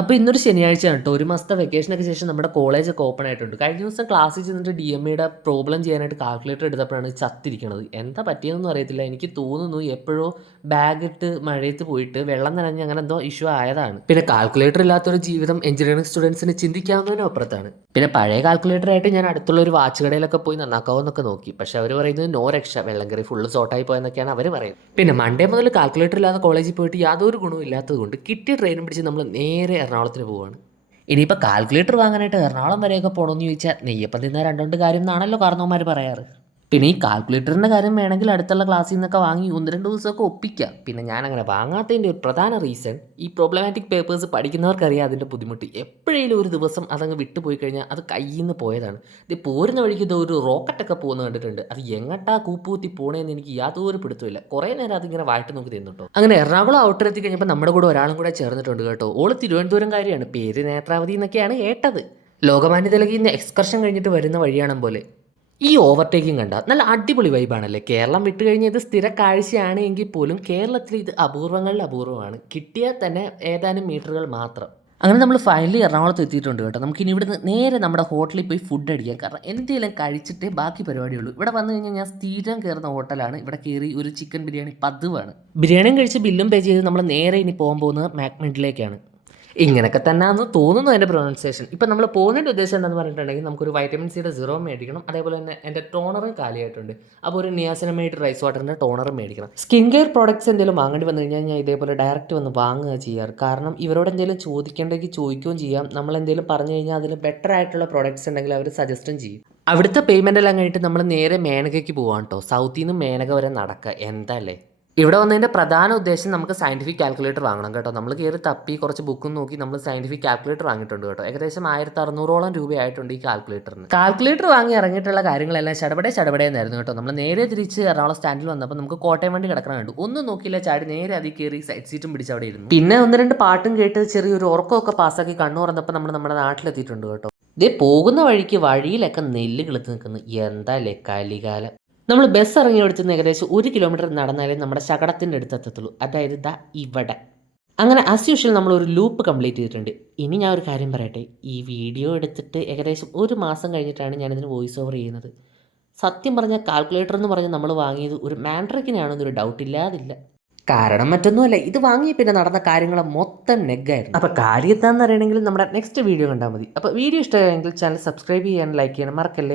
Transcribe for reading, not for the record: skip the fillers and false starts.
അപ്പോൾ ഇന്നൊരു ശനിയാഴ്ചയാണ് കേട്ടോ. ഒരു മാസത്തെ വെക്കേഷനൊക്കെ ശേഷം നമ്മുടെ കോളേജൊക്കെ ഓപ്പൺ ആയിട്ടുണ്ട്. കഴിഞ്ഞ ദിവസം ക്ലാസ്സിൽ ചെന്നിട്ട് DMAയുടെ പ്രോബ്ലം ചെയ്യാനായിട്ട് കാൽക്കുലേറ്റർ എടുത്തപ്പോഴാണ് ചത്തിരിക്കണത്. എന്താ പറ്റിയതെന്നൊന്നും അറിയത്തില്ല. എനിക്ക് തോന്നുന്നു എപ്പോഴോ ബാഗ് ഇട്ട് മഴയത്ത് പോയിട്ട് വെള്ളം നനഞ്ഞ് അങ്ങനെ എന്തോ ഇഷ്യൂ ആയതാണ്. പിന്നെ കാൽക്കുലേറ്റർ ഇല്ലാത്തൊരു ജീവിതം എഞ്ചിനീയറിംഗ് സ്റ്റുഡൻസിന് ചിന്തിക്കാവുന്നതിനും അപ്പുറത്താണ്. പിന്നെ പഴയ കാൽക്കുലേറ്ററായിട്ട് ഞാൻ അടുത്തുള്ള ഒരു വാച്ച് കടയിലൊക്കെ പോയി നന്നാക്കാവുന്നൊക്കെ നോക്കി. പക്ഷെ അവർ പറയുന്നത് നോ രക്ഷ, വെള്ളം കയറി ഫുള്ള് സോട്ടായി പോയെന്നൊക്കെയാണ് അവർ പറയുന്നത്. പിന്നെ മൺഡേ മുതൽ കാൽക്കുലേറ്റർ ഇല്ലാതെ കോളേജിൽ പോയിട്ട് യാതൊരു ഗുണവും ഇല്ലാത്തത് കൊണ്ട് കിട്ടിയ ട്രെയിനും പിടിച്ച് നമ്മൾ നേരെ എറണാകുളത്തിന് പോവുകയാണ്. ഇനിയിപ്പോൾ കാൽക്കുലേറ്റർ വാങ്ങാനായിട്ട് എറണാകുളം വരെയൊക്കെ പോകണമെന്ന് ചോദിച്ചാൽ നെയ്യപ്പം തിന്നാൽ രണ്ടുകൊണ്ട് കാര്യം എന്നാണല്ലോ കാരണവന്മാർ പറയാറ്. പിന്നെ ഈ കാൽക്കുലേറ്ററിൻ്റെ കാര്യം വേണമെങ്കിൽ അടുത്തുള്ള ക്ലാസ്സിൽ നിന്നൊക്കെ വാങ്ങി 1-2 ദിവസമൊക്കെ ഒപ്പിക്കാം. പിന്നെ ഞാൻ അങ്ങനെ വാങ്ങാത്തതിൻ്റെ ഒരു പ്രധാന റീസൺ, ഈ പ്രോബ്ലമാറ്റിക് പേപ്പേഴ്സ് പഠിക്കുന്നവർക്കറിയാം അതിൻ്റെ ബുദ്ധിമുട്ട്. എപ്പോഴേലും ഒരു ദിവസം അതങ്ങ് വിട്ടുപോയി കഴിഞ്ഞാൽ അത് കയ്യിൽ നിന്ന് പോയതാണ്. ഇത് പോരുന്ന വഴിക്ക് ഇത് ഒരു റോക്കറ്റൊക്കെ പോകുന്നത് കണ്ടിട്ടുണ്ട്. അത് എങ്ങട്ടാ കൂപ്പുകുത്തി പോണേന്ന് എനിക്ക് യാതൊരു പിടുത്തമില്ല. കുറേ നേരം അതിങ്ങനെ വായിട്ട് നോക്കി തന്നിട്ടോ. അങ്ങനെ എറണാകുളം ഔട്ടർ എത്തി കഴിഞ്ഞപ്പോൾ നമ്മുടെ കൂടെ ഒരാളും കൂടെ ചേർന്നിട്ടുണ്ട് കേട്ടോ. ഓള് തിരുവനന്തപുരംകാരിയാണ്, പേര് നേത്രാവതി എന്നൊക്കെയാണ് കേട്ടത്. ലോകമാന്യ തിലകിൽ നിന്ന് എക്സ്കർഷൻ കഴിഞ്ഞിട്ട് വരുന്ന വഴിയാണ് പോലെ. ഈ ഓവർടേക്കിംഗ് കണ്ട നല്ല അടിപൊളി വൈബാണല്ലേ. കേരളം വിട്ട് കഴിഞ്ഞാൽ ഇത് സ്ഥിര കാഴ്ചയാണ് എങ്കിൽ പോലും കേരളത്തിൽ ഇത് അപൂർവങ്ങളിൽ അപൂർവമാണ്. കിട്ടിയാൽ തന്നെ ഏതാനും മീറ്ററുകൾ മാത്രം. അങ്ങനെ നമ്മൾ ഫൈനലി എറണാകുളത്ത് എത്തിയിട്ടുണ്ട് കേട്ടോ. നമുക്കിനി ഇവിടുന്ന് നേരെ നമ്മുടെ ഹോട്ടലിൽ പോയി ഫുഡ് അടിക്കാം. കാരണം എന്തെങ്കിലും കഴിച്ചിട്ടേ ബാക്കി പരിപാടിയുള്ളൂ. ഇവിടെ വന്നു കഴിഞ്ഞാൽ ഞാൻ സ്ഥിരം കയറുന്ന ഹോട്ടലാണ്. ഇവിടെ കയറി ഒരു ചിക്കൻ ബിരിയാണി പതിവാണ്. ബിരിയാണിയും കഴിച്ച് ബില്ലും പേ ചെയ്ത് നമ്മൾ നേരെ ഇനി പോകാൻ പോകുന്നത് മാക്മിഡിലേക്കാണ്. ഇങ്ങനെയൊക്കെ തന്നെയാണെന്ന് തോന്നുന്നു എൻ്റെ പ്രൊനൗൺസിയേഷൻ. ഇപ്പം നമ്മൾ പോകുന്നതിൻ്റെ ഉദ്ദേശം എന്താണെന്ന് പറഞ്ഞിട്ടുണ്ടെങ്കിൽ നമുക്കൊരു വൈറ്റമിൻ സിയുടെ സിറോ മേടിക്കണം. അതേപോലെ തന്നെ എൻ്റെ ടോണറും കാലിയായിട്ടുണ്ട്. അപ്പോൾ ഒരു നിയാസിനമൈഡ് റൈസ് വാട്ടറിൻ്റെ ടോണറും മേടിക്കണം. സ്കിൻ കെയർ പ്രോഡക്റ്റ്സ് എന്തെങ്കിലും വാങ്ങേണ്ടി വന്നു കഴിഞ്ഞാൽ ഞാൻ ഇതേപോലെ ഡയറക്റ്റ് വന്ന് വാങ്ങുക ചെയ്യാറ്. കാരണം ഇവരോട് എന്തെങ്കിലും ചോദിക്കേണ്ടെങ്കിൽ ചോദിക്കുകയും ചെയ്യാം. നമ്മൾ എന്തെങ്കിലും പറഞ്ഞു കഴിഞ്ഞാൽ അതിൽ ബെറ്റർ ആയിട്ടുള്ള പ്രോഡക്റ്റ്സ് ഉണ്ടെങ്കിൽ അവർ സജസ്റ്റും ചെയ്യും. അവിടുത്തെ പേയ്മെൻ്റ് എല്ലാം കഴിഞ്ഞിട്ട് നമ്മൾ നേരെ മേനകയ്ക്ക് പോകാം കേട്ടോ. സൗത്തിൽ നിന്ന് മേനക വരെ നടക്കുക. എന്താ അല്ലേ. ഇവിടെ വന്നതിൻ്റെ പ്രധാന ഉദ്ദേശം നമുക്ക് സയൻറ്റിഫിക് കാൽക്കുലേറ്റർ വാങ്ങണം കേട്ടോ. നമ്മൾ കയറി തപ്പി കുറച്ച് ബുക്കും നോക്കി നമ്മൾ സയൻറ്റിഫിക് കാൽക്കുലേറ്റർ വാങ്ങിയിട്ടുണ്ട് കേട്ടോ. ഏകദേശം 1600ഓളം രൂപയായിട്ടുണ്ട് ഈ കാൽക്കുലേറ്ററിന്. കാൽക്കുലേറ്റർ വാങ്ങി ഇറങ്ങിയിട്ടുള്ള കാര്യങ്ങളെല്ലാം ചടപടേന്നായിരുന്നു കേട്ടോ. നമ്മൾ നേരെ തിരിച്ച് എറണാകുളം സ്റ്റാൻഡിൽ വന്നപ്പോൾ നമുക്ക് കോട്ടയം വണ്ടി കിടക്കണം കണ്ടു. ഒന്നും നോക്കിയില്ല, ചാടി നേരെ അതിൽ കയറി സൈഡ് സീറ്റും പിടിച്ച് അവിടെ ഇരുന്നു. പിന്നെ 1-2 പാട്ടും കേട്ട് ചെറിയൊരു ഉറക്കമൊക്കെ പാസ്സാക്കി കണ്ണു തുറന്നപ്പോൾ നമ്മൾ നമ്മുടെ നാട്ടിലെത്തിയിട്ടുണ്ട് കേട്ടോ. ഇതേ പോകുന്ന വഴിക്ക് വഴിയിലൊക്കെ നെല്ല് കിളുത്ത് നിൽക്കുന്നു. എന്താ അല്ലേ കലികാലം. നമ്മൾ ബസ് ഇറങ്ങിയെടുത്ത് ഏകദേശം 1 കിലോമീറ്റർ നടന്നാലേ നമ്മുടെ ശകടത്തിൻ്റെ അടുത്ത് എത്തത്തുള്ളൂ. അതായത് ദാ ഇവിടെ. അങ്ങനെ ആസ് യൂഷ്വൽ നമ്മൾ ഒരു ലൂപ്പ് കംപ്ലീറ്റ് ചെയ്തിട്ടുണ്ട്. ഇനി ഞാൻ ഒരു കാര്യം പറയട്ടെ. ഈ വീഡിയോ എടുത്തിട്ട് ഏകദേശം 1 മാസം കഴിഞ്ഞിട്ടാണ് ഞാനിതിന് വോയിസ് ഓവർ ചെയ്യുന്നത്. സത്യം പറഞ്ഞാൽ കാൽക്കുലേറ്റർ എന്ന് പറഞ്ഞ് നമ്മൾ വാങ്ങിയത് ഒരു മാൻഡ്രിക്കിനാണെന്നൊരു ഡൗട്ട് ഇല്ലാതില്ല. കാരണം മറ്റൊന്നുമല്ല, ഇത് വാങ്ങിയ പിന്നെ നടന്ന കാര്യങ്ങൾ മൊത്തം നെഗായിരുന്നു. അപ്പോൾ കാര്യം എന്താണെന്ന് അറിയണമെങ്കിൽ നമ്മുടെ നെക്സ്റ്റ് വീഡിയോ കണ്ടാൽ മതി. അപ്പോൾ വീഡിയോ ഇഷ്ടമായെങ്കിൽ ചാനൽ സബ്സ്ക്രൈബ് ചെയ്യാൻ, ലൈക്ക് ചെയ്യാൻ മറക്കല്ലേ.